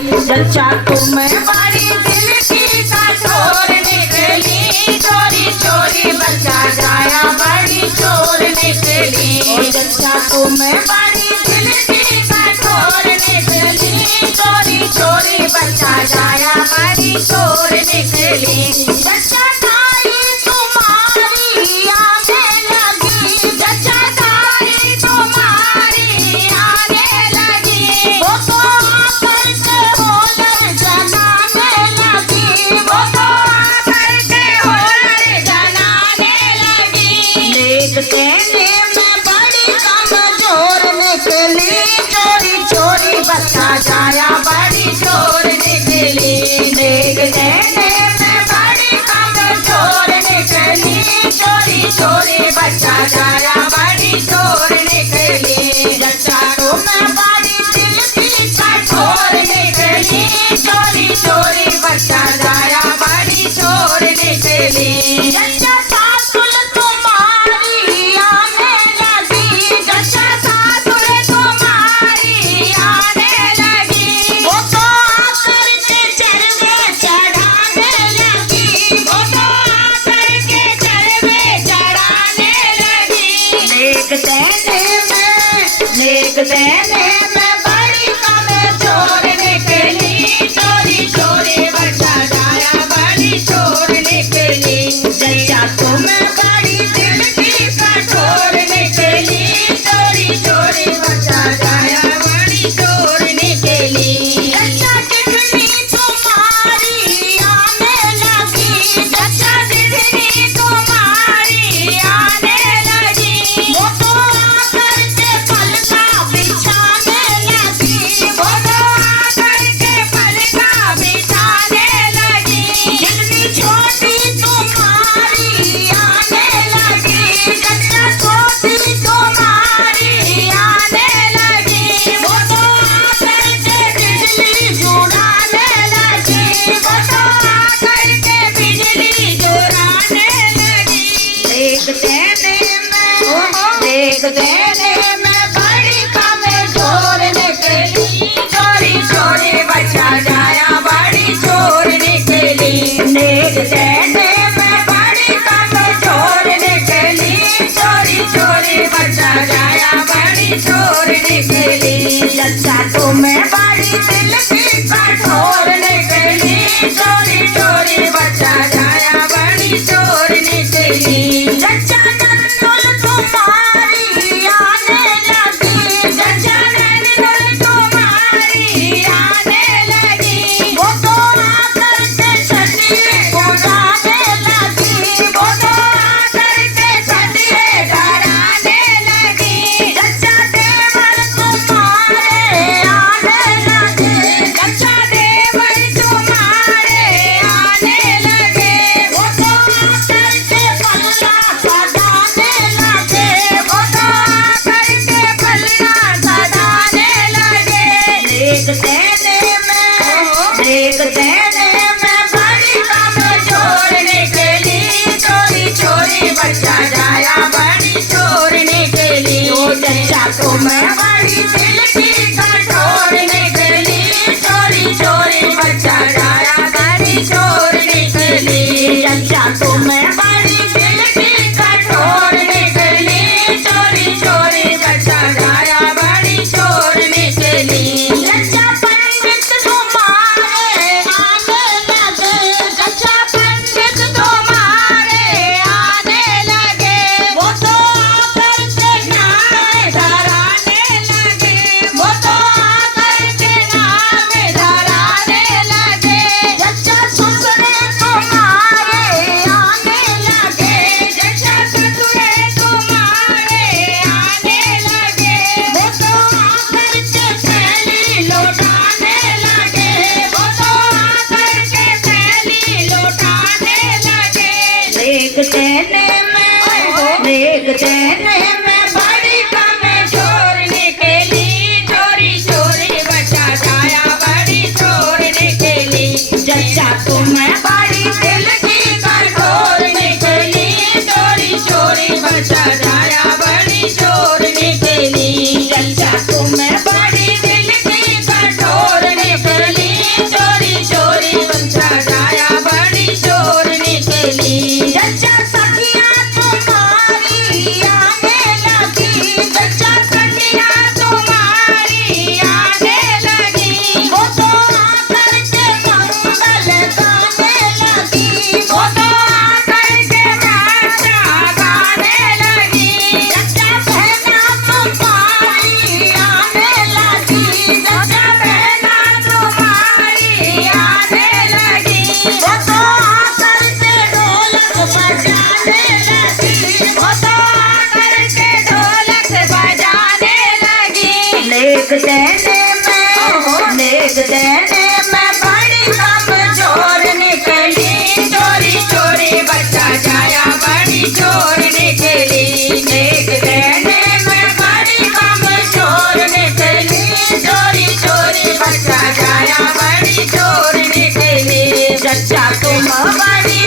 जच्चा तुम्हें बड़ी दिल की कठोर निकली, चोरी चोरी बच्चा जाया बड़ी चोर निकली। जच्चा तुम्हें बड़ी दिल की कठोर निकली, चोरी चोरी बच्चा जाया बड़ी चोर निकली। जच्चा ताई तुम्हारी आने लगी, जच्चा ताई तुम्हारी आने लगी, वो तो आकर के होलर जनाने लगी, वो तो आकर के होलर जनाने लगी। देखते में बड़ी कमजोर निकली, चोरी चोरी बच्चा जाया बड़ी चोर निकली। देखते में बड़ी कमजोर निकली, चोरी चोरी बच्चा जाया बड़ी चोर निकली। जच्चा तुम्हें बड़ी दिल की कठोर निकली, चोरी चोरी बच्चा जाया बड़ी चोर निकली। जच्चा सासुर तुम्हारी आने लगी, जच्चा सासुर तुम्हारी आने लगी, वो तो आकर के चरवे चढ़ाने लगी, वो तो आकर के चरवे चढ़ाने लगी। देखते में बड़ी कमजोर निकली, चोरी चोरी बच्चा जाया बड़ी चोर निकली। जच्चा तुम्हें बड़ी दिल की कठोर निकली, चोरी चोरी बच्चा जाया बड़ी चोर निकली। जच्चा टिकनी तुम्हारी आने लगी, जच्चा टिकनी तुम्हारी आने लगी, वो तो आकर के पलका बिछाने लगी, वो तो आकर के पलका बिछाने लगी। जितनी छोटी तुम्हारी आने लगी, जच्चा छोटी तुम्हारी आने लगी, वो तो आकर के बिजली जुड़ाने लगी, वो तो आकर के बिजली जुड़ाने लगी। देखते में बड़ी कमजोर निकली, चोरी चोरी बच्चा जाया बड़ी चोर निकली। देखते में बड़ी कमजोर निकली, चोरी चोरी बच्चा जाया बड़ी चोर निकली। जच्चा तुम्हें बड़ी दिल की कठोर निकली, चोरी चोरी बच्चा जाया बड़ी चोर निकली। जच्चा नन्नुल तुम्हारी आने लगी, जच्चा नन्नुल तुम्हारी आने लगी, वो तो आकर के छटिए उड़ाने लगी, वो तो आकर के छटिए डराने लगी। जच्चा देवर तुम्हारे आने लगे, जच्चा देवर तुम्हारे आने लगे, वो तो आकर के पल्ला सजाने लगे, वो तो आकर के पल्ला सजाने लगे। देखते में बड़ी कमजोर निकली, चोरी चोरी बच्चा जाया बड़ी चोर निकली। जच्चा तुम्हें बड़ी दिल की कठोर निकली, चोरी चोरी बच्चा जाया बड़ी चोर निकली। जच्चा तुम्हें बड़ी दिल की कठोर निकली, चोरी चोरी बच्चा जाया बड़ी चोर निकली। जच्चा पंडित तुम्हारे आने लगे, जच्चा पंडित तुम्हारे आने लगे, वो तो आकर के न्याय धराने कहने में बड़ी कमजोर निकली, चोरी चोरी बच्चा जाया बड़ी चोर निकली। नेक कहने में बड़ी कमजोर निकली, चोरी चोरी बच्चा जाया बड़ी चोर निकली। चचा तुम बड़ी